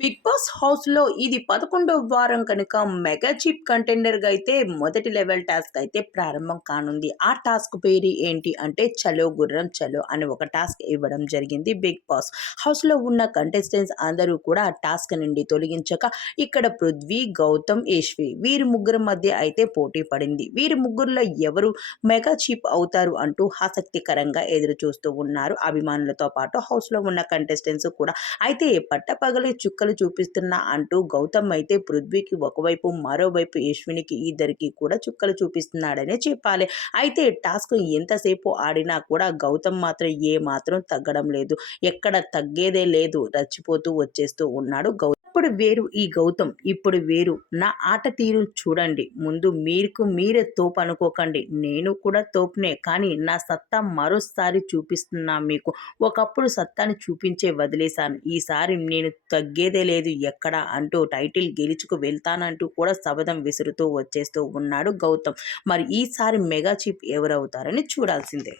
Big boss హౌస్‌లో ఇది 11వ వారం కనుక మెగా చీఫ్ కంటెండర్‌గా అయితే మొదటి లెవెల్ టాస్క్ అయితే ప్రారంభం కానుంది. ఆ టాస్క్ పేరు ఏంటి అంటే చలో గుర్రం చలో అని ఒక టాస్క్ ఇవ్వడం జరిగింది బిగ్ బాస్. హౌస్‌లో ఉన్న కంటెస్టెంట్స్ అందరూ కూడా ఆ టాస్క్ నుండి తొలగించక ఇక్కడ పృథ్వీ, గౌతమ్, యశ్వి వీరి ముగ్గురు మధ్య అయితే పోటీ పడింది. వీరి ముగ్గురులో ఎవరు మెగా చీఫ్ అవుతారు అంటూ ఆసక్తికరంగా ఎదురు చూస్తూ ఉన్నారు అభిమానులతో పాటు హౌస్‌లో ఉన్న కంటెస్టెంట్స్ కూడా. అయితే పట్టపగలే చుక్కలు చూపిస్తున్నా అంటూ గౌతమ్ అయితే పృథ్వీకి ఒకవైపు, మరోవైపు యశ్వినికి ఇద్దరికి కూడా చుక్కలు చూపిస్తున్నాడనే చెప్పాలి. అయితే టాస్క్ ఎంతసేపు ఆడినా కూడా గౌతమ్ మాత్రం ఏ మాత్రం తగ్గడం లేదు. ఎక్కడ తగ్గేదే లేదు. రచ్చిపోతూ వచ్చేస్తూ ఉన్నాడు ఇప్పుడు వేరు ఈ గౌతమ్, ఇప్పుడు వేరు. నా ఆట తీరు చూడండి. ముందు మీకు మీరే తోపు అనుకోకండి. నేను కూడా తోపునే. కానీ నా సత్తా మరోసారి చూపిస్తున్నా మీకు. ఒకప్పుడు సత్తాని చూపించే వదిలేశాను. ఈసారి నేను తగ్గేదే లేదు ఎక్కడ అంటూ టైటిల్ గెలుచుకు వెళ్తానంటూ కూడా శపథం విసురుతూ వచ్చేస్తూ ఉన్నాడు గౌతమ్. మరి ఈసారి మెగా చీఫ్ ఎవరవుతారని చూడాల్సిందే.